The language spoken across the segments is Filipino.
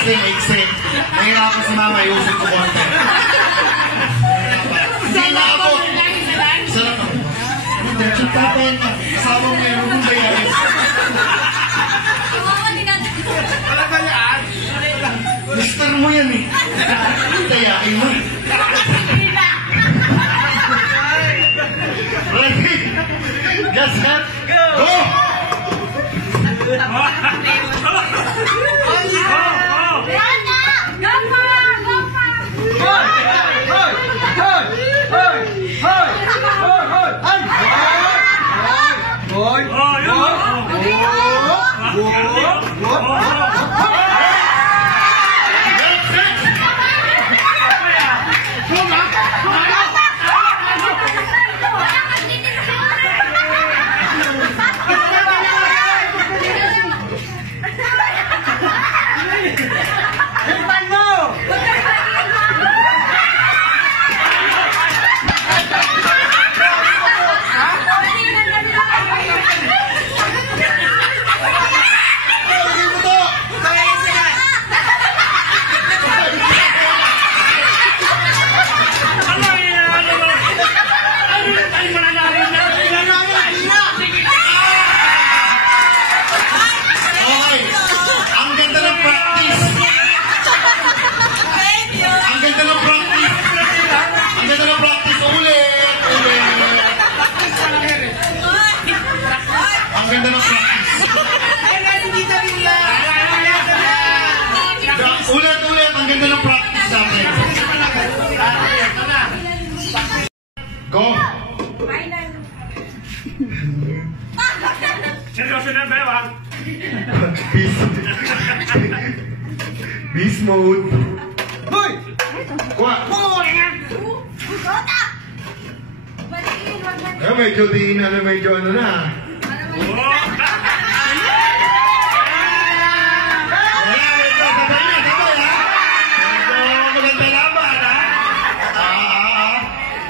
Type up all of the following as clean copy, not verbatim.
kasi maiksi. Nahirapan si mama, iusap ko konti. Hindi na ako. Isa lang ako. Tapon, kasama mo yung mong bayarin. Wala ba yan? Mister mo yan eh. Tayakin mo. Ready? Get set, go! Ulit, ang ganda ng practice natin. Go! Seryoso na ba? Beast mode. Hoy! Kuha! Medyo diin na, medyo ano na.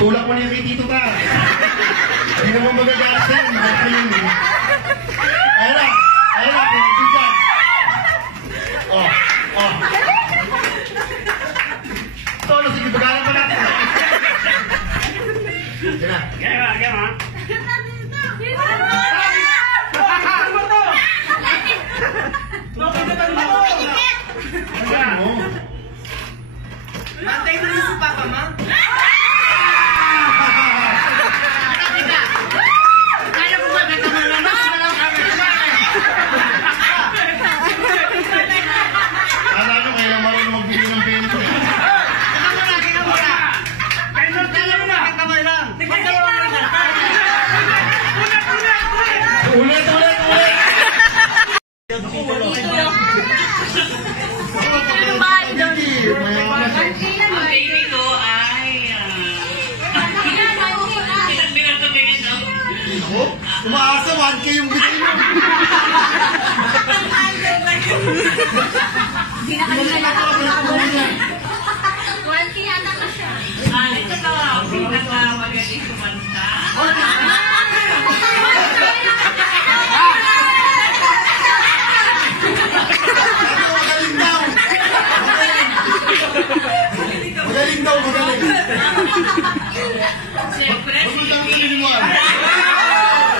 Tulak mo niya kay Tito ka. Hindi naman magagalas din. Ayun na, pinagsin dyan. Oh. Tolo, sige, pagkalan pa natin. Yan na. Gama. Mantay mo rin si Papa, ma? Umaasa, 1K yung bigay mo. Hindi na kanina nakakabot niya. 1K yata ka siya. Ito daw ako, pinakamagaling kumanta. Magaling daw. Siyempre,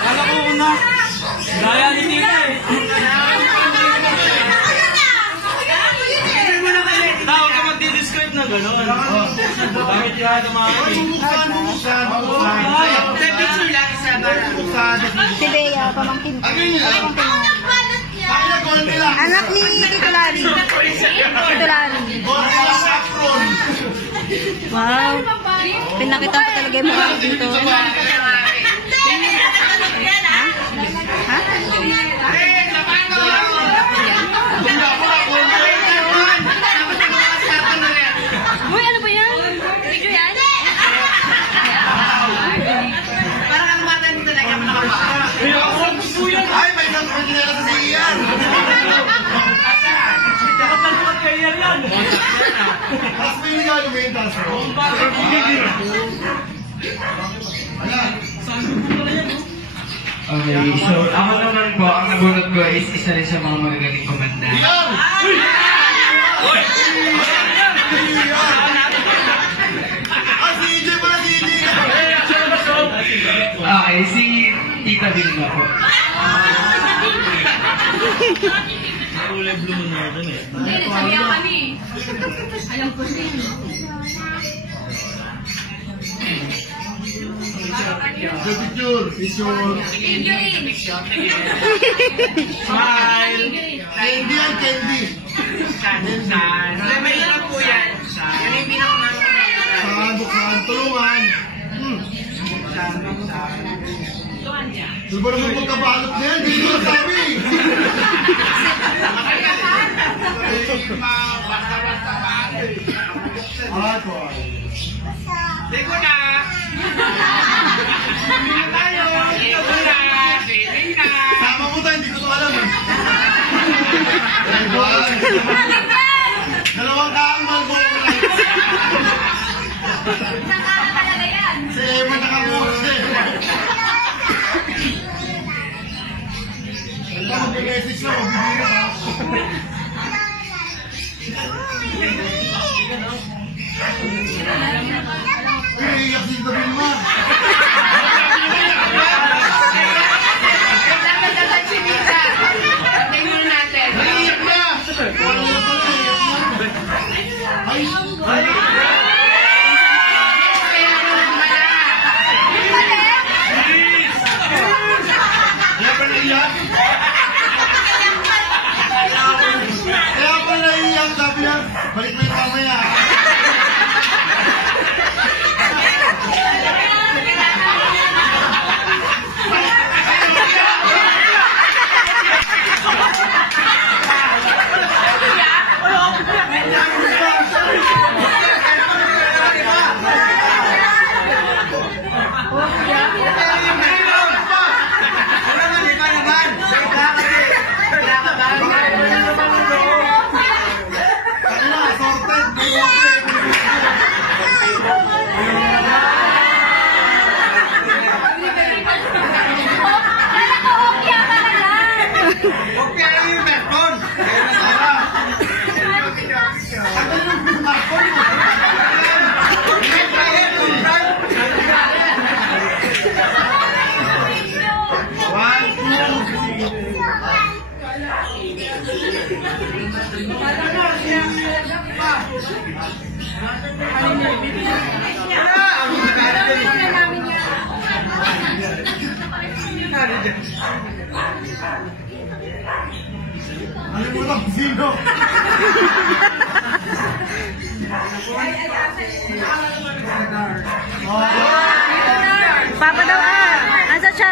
Kala ko na. Gaya ni Tita eh. Tao ka magdi-describe na gano'n. Bakit yung ito mga Buksan. picture lang isa para. Si Bea, pamangkin ko. Anak ni Tito Larry. Wow. Pinakita ko talaga yung mukha dito. Ha? Uy, ano ba yan? Video yan? Parang ang mata mo talaga mo nakapaka. Ay, may isang ordinary sa iyan. Mas may regalo mo yung taso. Okay, so ako naman po, ang nabunod ko is isa rin sa mga magagaling kumanda. Si EJ pala, si EJ. Okay, si Tita Vilma po. Kulay blue na doon eh. Hindi, nagsabihan kami. Alam ko din. Picture. Figurine. Smile! Candy yan, candy. Mahirap po yan. Yan yung Saan, buksan, tulungan. Ano ba naman magkabalot na yan? Hindi ko nasabi. Boy. Ligo na! Ligo tayo! Ligo na! Swimming na! Sama mo tayo, hindi ko ito alam. Dalawang kaang malbong. Nakaka talaga yan. Si Emma nakakuha eh. Ito, mag-message lang, magbibigay ka. Ay, iyak si Tita Vilma. Dapat si Mita! Patay muna natin. Naiiyak na! Wala na pala, iyak na. Ay! Kaya naman pala! Kaya pa naiiyak? Kaya pa naiiyak, sabi niya, balik mo yung mamaya. Alam mo lang sino? Papa daw asa siya?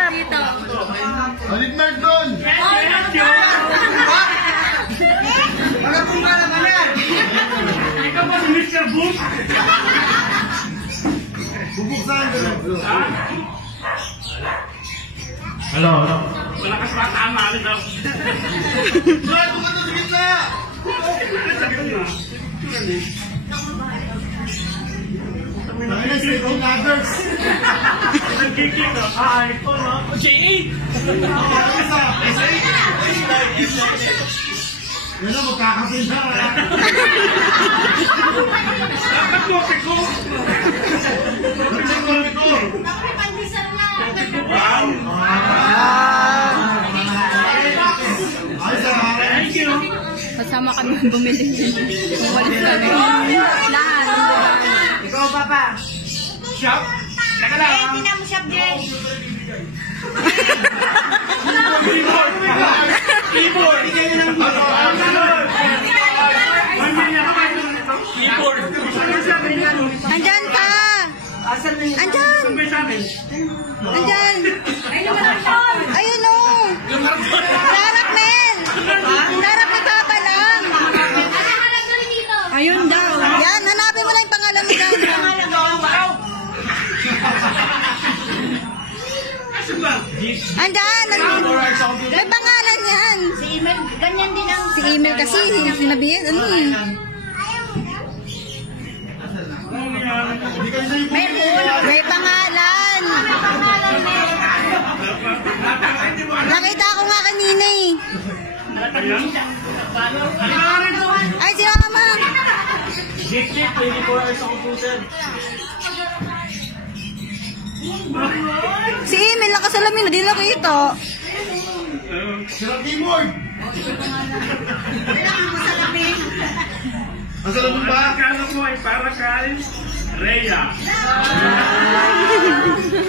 Balik na doon! Ikaw ba si Mr. Boom? Bubuksan ka lang. Hello. Malakas pa tama rin daw. Bago ka doon sa gitna! Ay, second others! Nagkikik ka. Ito no? Jay! Yan na, magkakapin na. Dapat mo, piko! Nagsin ko rin ito. Bakit pandesal na? Ay, sa Thank you! Kasama kami bumili. Walis kami. Lahat. Ikaw, Papa! Shop? Teka lang. Hindi na mo siya, Jay. Keyboard! Keyboard! Keyboard! Andyan pa! Andyan! Andyan! Ayun o! Sarap, Mel! Sarap ni Papa lang! Ayun daw. Yan, hanapin mo lang yung pangalan mo dyan. Andyan! May pangalan yan. Si Emil, ganyan din ang... Si email kasi, sinabihin, ano eh. May pangalan. Nakita ko nga kanina eh. Ay, si Mama! Gift kit, 24 hours ako po, sir. Si Emil nakasalamin na, di nakita. Sila keyboard! Ang salamin ba? Kala mo ay para kay Rhea.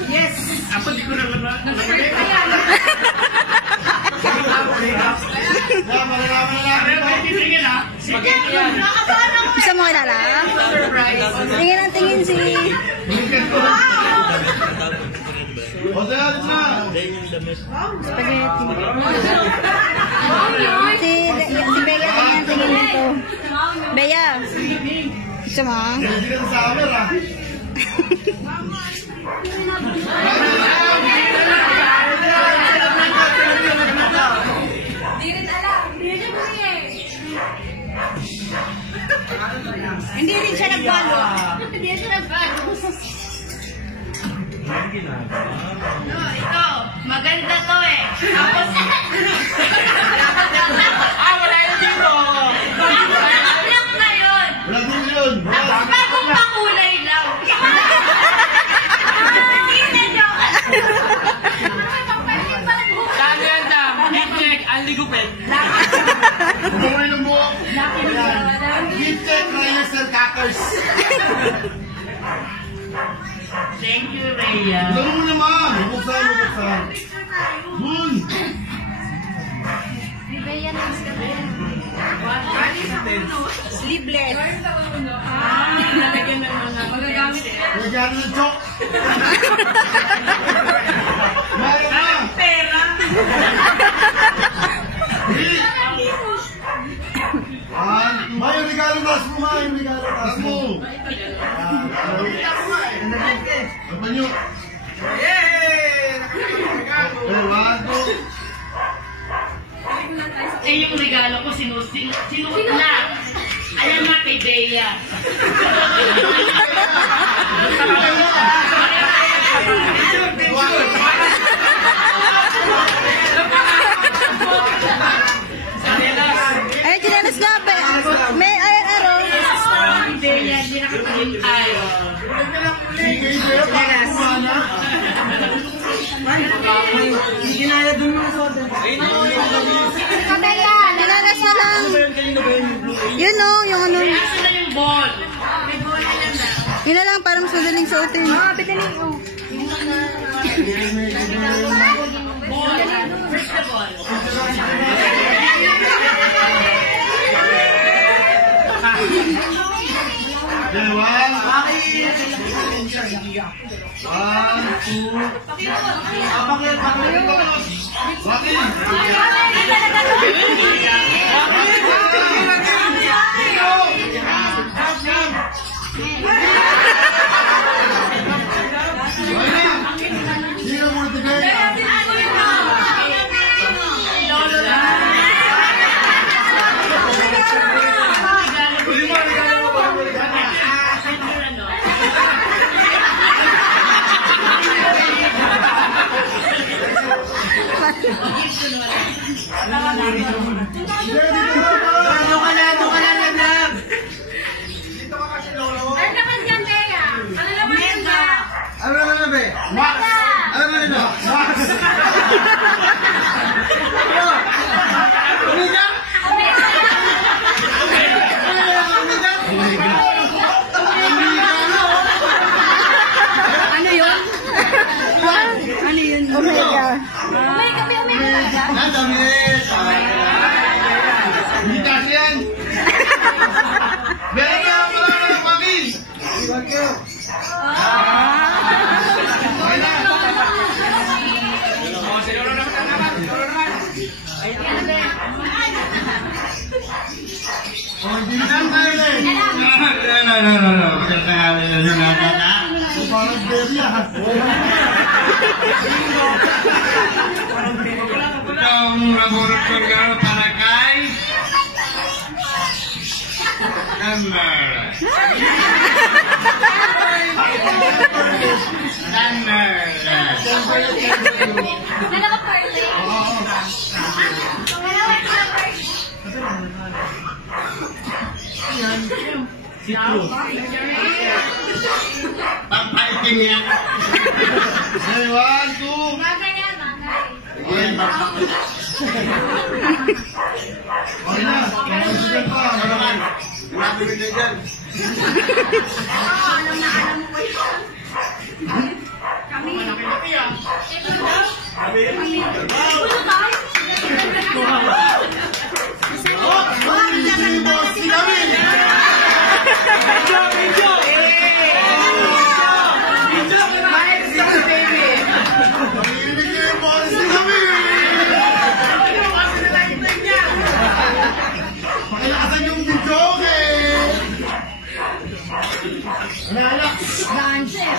Yes. Ako di ko na naman. Malalaman na natin Pero ito. may tingin ha. Spaghetti yan. Gusto mo kilala? Tingin ang tingin si... O, dahil na! Spaghetti. Si Bea, tingin ang tingin dito. Bea. Gusto mo? Hindi ka sa amin, ah. Hindi rin siya nagwalo. Hindi siya nagwalo. No, ito. Maganda to eh. Tapos, Wala yun dito. alam na yun. Wala din yun. Tapos bagong pakulay lang. Hindi na joke. Saan yan, Dam? Gift check, Andy Gupet. Bumay ng buhok. Gift check na yung cell cutters. Thank you, Rhea. Laro mo naman. Buksan, buksan. Dun. Sleeveless. Lalagyan ng mga magagamit eh. Lagyan ng chok. Meron na. Pera. May regalo tas mo, may regalo tas mo. Apa nyo? Eh, yung regalo ko, sinuot na. Ayan nga kay Bea. Ay, chinelas nga, Bea. May araw. Kay Bea, hindi nakapag-ay. Kabela, chinelas na lang. Yun o, yung ano. Asa na yung ball? Yun na lang, parang mas madaling suotin. Ball. First the ball. Ano yun? Ano yun? Omega. Itong laboratory ko regalo para kay Tanner. Pag-fighting yan. Okay, 1, 2. Bagay yan, bagay. Okay, okay na. Sige pa. Grabe na dyan. Oo, alam na alam mo ko yun. Kami. Ulo tayo. Pakilakasan yung video, okay? Ano? Ganse. 1,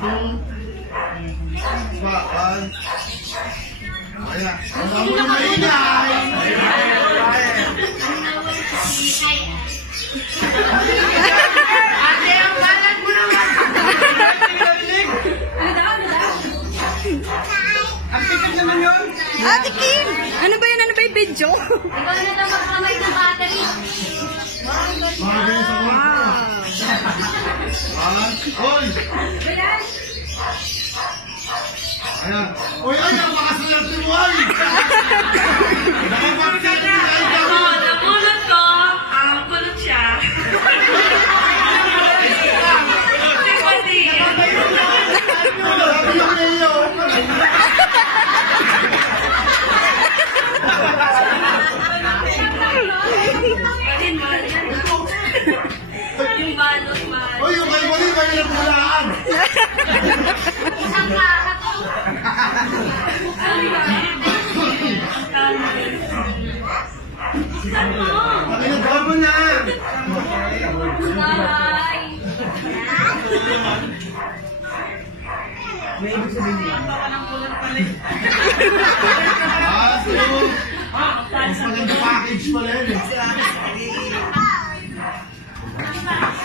2. Ba, 1. Okay na. Ang mga maingay. Ate, ang balat mo naman! Ang tigas naman yun! Ate Kim! Ano ba yun? Ano ba yung video? Ikaw na daw magkamay ng battery. Mga ganyan sa mga. Hoy! Ayan. Uy, ayan, makaswerte mo ay! Nakapagkakit ay Oo, napulot ko. Pulot siya. Pwede. Sabi yung mayo. Yung balot, man. Uy, yung kayo mali, kayo na pulaan. Isang kahat. Pakilagawa mo na. Bye. Aso. Mas maganda package pala yun eh.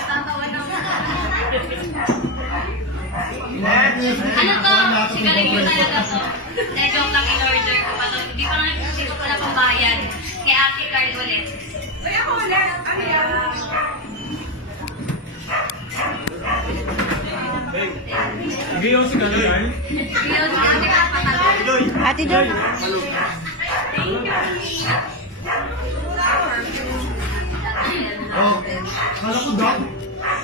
Tatawa na ako. Ano Ano to? Sigarilyo talaga to. Joke lang in-order ko pa to. Hindi ko pala pambayad. Kay Ate Carl ulit. Ay, ako ulit. Ano yan? Gayon si Kanalan. Yun, Ate Carl pangalan. Ate Joy. Oh, kala ko dog.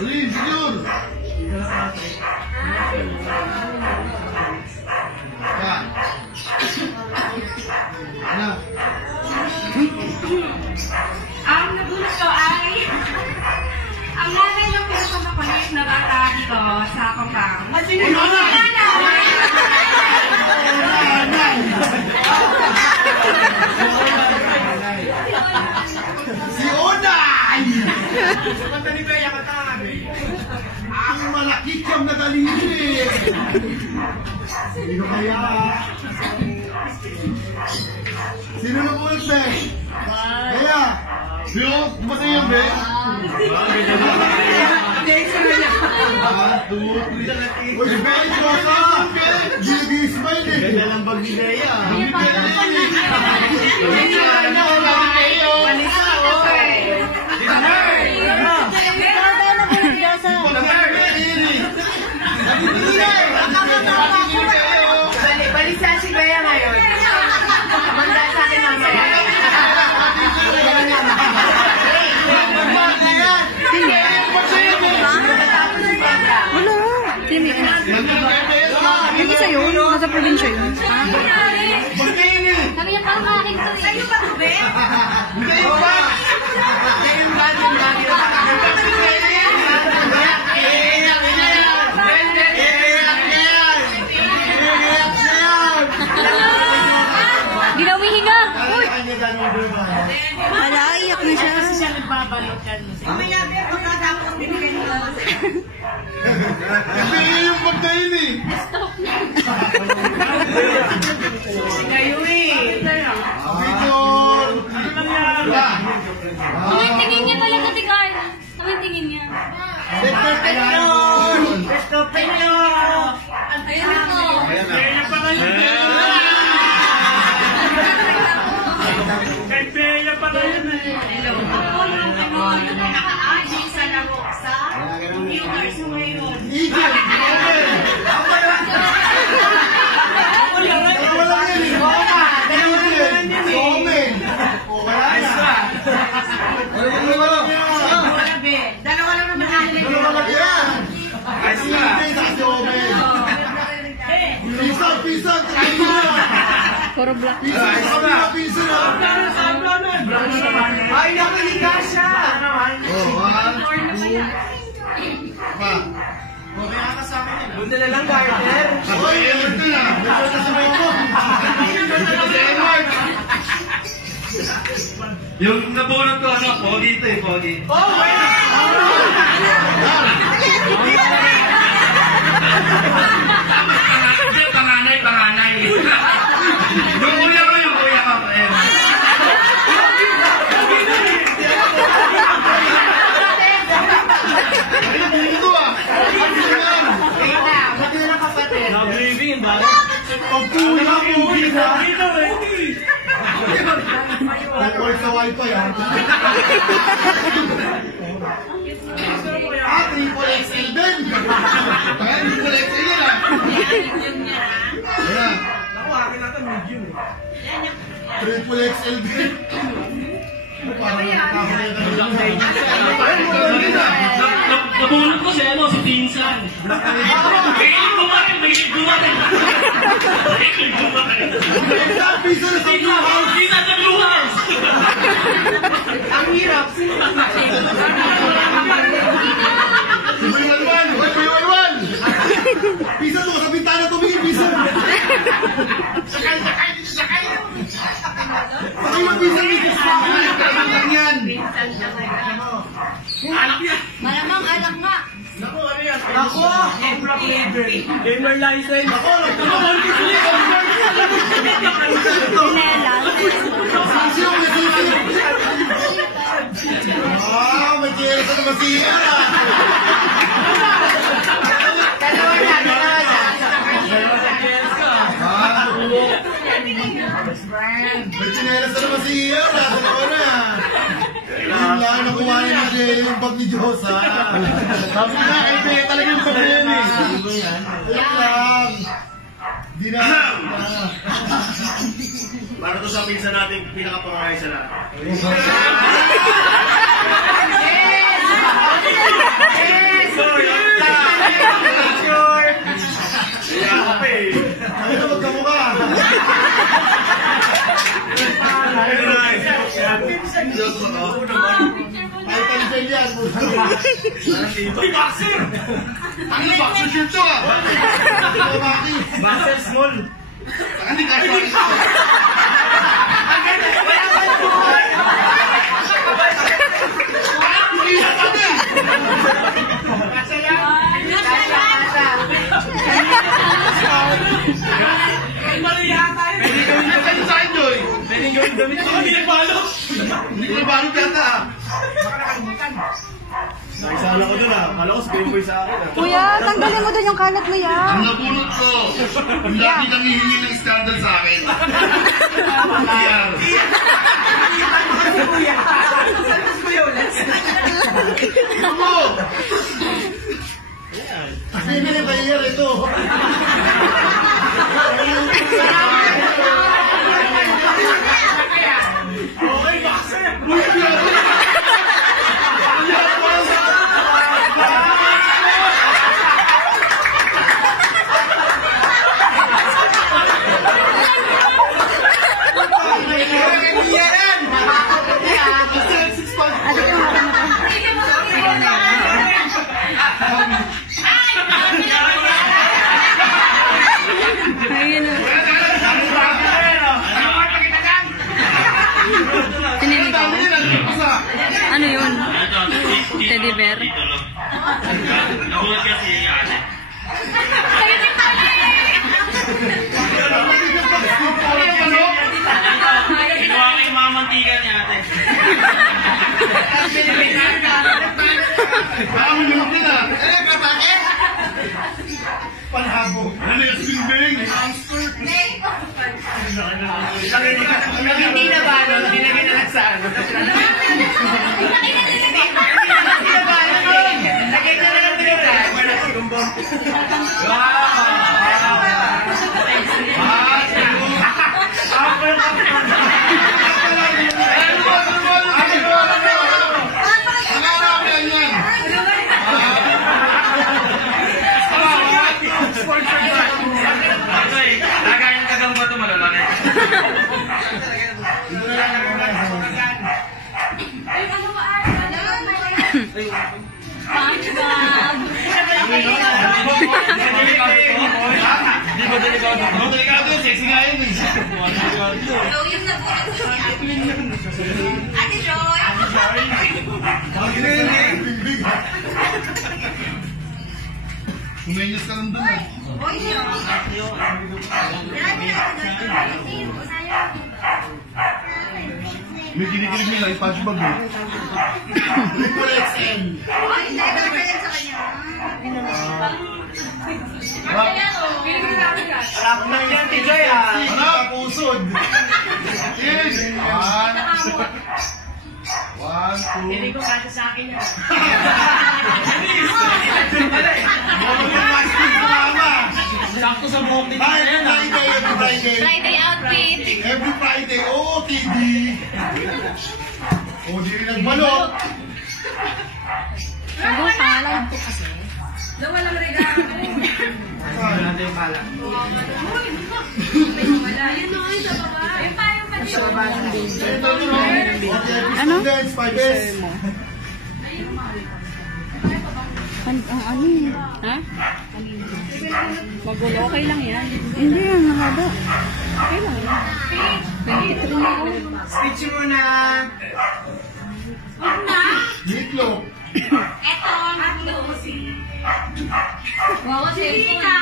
Alin, senyor. Yan. Ano? Ang nagulat ko ay ang nanay ng pinakamakulit na bata dito sa compound. Si Onay! Ang malaki kang nadalili. Sino kaya? Sino na po ito? Kaya? Sino? Kumasa yan, be? 1, 2, 3. Uy, be, Josa! Gigi-smile eh. Ganda lang bag ni Gaya. Balisa si Bea ngayon. Banda sa akin ang Bea. Wala. Hindi sa'yo. Nasa probinsya yun. Sabi niya parang akin to eh. Sa'yo ba, Bea? Di na umihinga. Wala, iyak na siya. Mamaya, Bea, pagkatapos binigay mo. Hindi yung pagkain eh. Kayo eh. Victor! Tumitingin niya talaga si Carl. Tumitingin niya. Victor Peñon! Ayun ako. Kay Bea pala yun eh. naka-aji sa laro sa viewers ngayon. Dalawa lang naman natin. Ayos na. Pisang. Puro black. Pisang. Ay, nakaliga siya! Buti na lang, Carter. Yung nabunod ko, ano, pogi ito eh, pogi. Oh, wait! Panganay. Yung kuya ko. Nag-living ba? Network sa wifi ah. Triple XL din. Triple XL yan ah. Ayan. Ako, akin natin medium eh. Triple XL din. Parang nakakahuli na lang. Nabunod ko si ano, si Pinsan. May gumarin. Pisa na sa blue house. Pinsan sa Blue House! Ang hirap. Iwan! Pisa to, sa bintana tumingin, Pisa. Sakay! Sakay mo, Pisa, Kailan lang yan. Anak niya. Malamang anak nga. Naku, ano yan? Naku! Gamer license. Naku, may kira sa naman siya. May chinelas na naman siya. Yun lang, nakuha niya na siya yung bag ni Diyos, ha? Sabi na, ay kaya talaga yung bag niya eh. Yun lang. Di na. Para to sa pinsan natin, pinaka-pangahay sa lahat. Ay na, magkamukha. Ay, pansin yan. Ay, boxer! Ang boxer shirt to, ah. Boxer small. Hindi ka hindi ko nabalot yata ah. Nakisala ko dun ah. Kala ko spray sa akin ah. Kuya, tanggalin mo dun yung kalat mo yan. Ang nabunot ko, yung lagi nang hihingi ng scandal sa akin. PR. Ito mo! Kasi hindi na bayar ito. Okay, boxer! Ayun o. Sinili ko? Ano yun? Teddy bear? Nabuhat kasi ate. Ginawa ko yung mga mantika ni ate. Parang lumaki na. Panhabog. Ano yung swimming? Hindi na ba? Hindi na lang sa ano. SpongeBob. Di ba delikado to? Delikado yun, sexy nga yun eh. So, yung nabulot ko si Ate Joy. Kumenyos ka lang dun eh. Boy, yun. May kinikilig nila, SpongeBob eh. Triple XL. Ay, nag-present sa kanya. Sarap na yan, Tijoy ah. Ano? Pusod. Yes. One, two. Hindi ko kasi sa akin yan. Sakto sa buhok ni Ay, every Friday. Friday outfit. Every Friday. Oo, TD. O, di rin nagbalot. Ano pala? Walang regalo. Wala natin yung pala. Wala. Yun o, sa baba. Yung tayo pa dito. Ano? Students, 5S. Ano yun? Ha? Magulo, okay lang yan. Hindi yan, nakada. Okay lang yan. 23 na ako. Speech muna. Huwag na. Meatloaf. Eto, magulo si. Wow, si ka.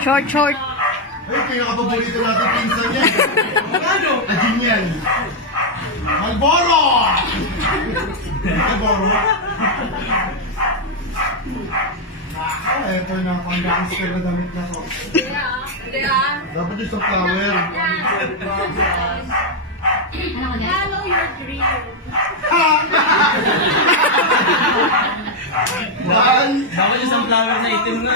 Short. Ay, pinakapaborito natin pinsan yan. Ano? Adin yan. Malboro! Malboro? Ito na, pang-gangster na damit na to. Hindi ah. Dapat yung sa flower. Follow your dream. Dahil, Dapat yung sunflower na itim na.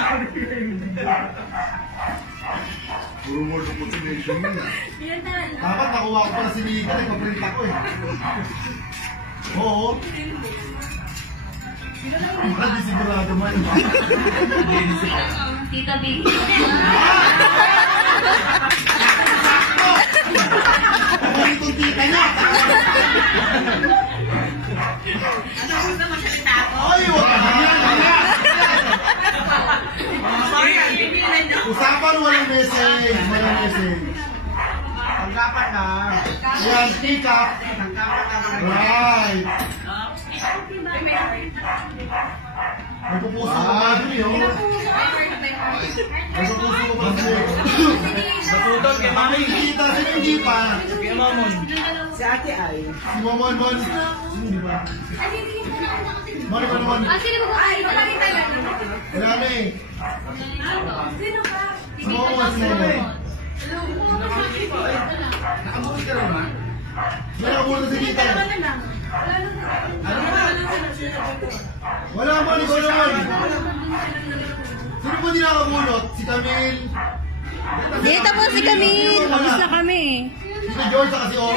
puro more motivation yun ah. Yan na. Dapat nakuha ko pala si Mika, nagpa-print ako eh. Oo. Hindi sigurado man. Tita B. Ako itong tita niya. Ano gusto mo salita ko? Ay, wala na yan. Wala. Sorry, hindi na. Usapan walang message. Walang message. Tanggapan na. Yan, pick up. Right. May pupuso ka ba dun yun? May pupuso ka ba dun? Naputol kay Mami. Makikita, sino hindi pa? Kay Mamon. Si Ate Ay. Si Momon, Mon. Sino hindi pa? Mon, Mon, Mon. Sino ba? Ay, papakita lang. Wala na eh. Sino ba? Si Momon, si Momon. Nakabuti ka rin ba? May nakabulo sa kita. Wala mo, ikaw naman. Sino po di nakabulot? Si Camille. Dito po si Camille. Tapos na kami. Si George, saka si O.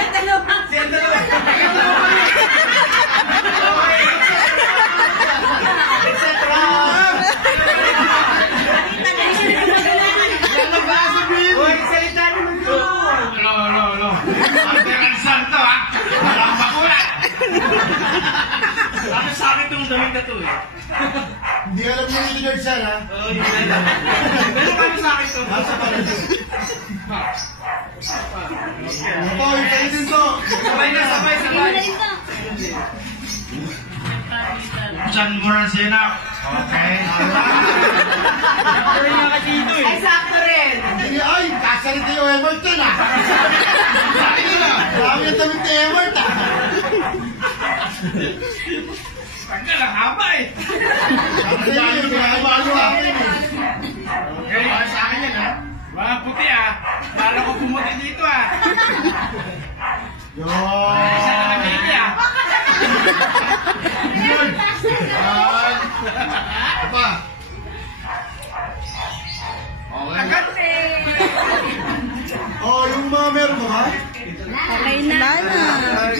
Uy, salita naman to. Lo. Ang santo ha. Walang makulat. Ano sa akin itong damit na to eh? Hindi alam niyo si George yan ha. Oo, hindi na. Pero paano sa akin to? Nasa pala siya. Ito, yung din to. Sabay na, sabay. Diyan mo na sila. Okay. Sabay nga kasi ito eh. Hindi, ay, kasalit kayo Emert yan ah. Sabi nila, marami ang damit ni Emert ah. Tanggal ang haba eh. Kasi yun, pinakabalo akin eh. Okay, para sa akin yan ha. Mga puti ah. Para ko pumuti dito ah. Isa na lang baby ah. George. Yan. Apa? Okay. Oh, yung mga meron mo ba? Okay na. Alright.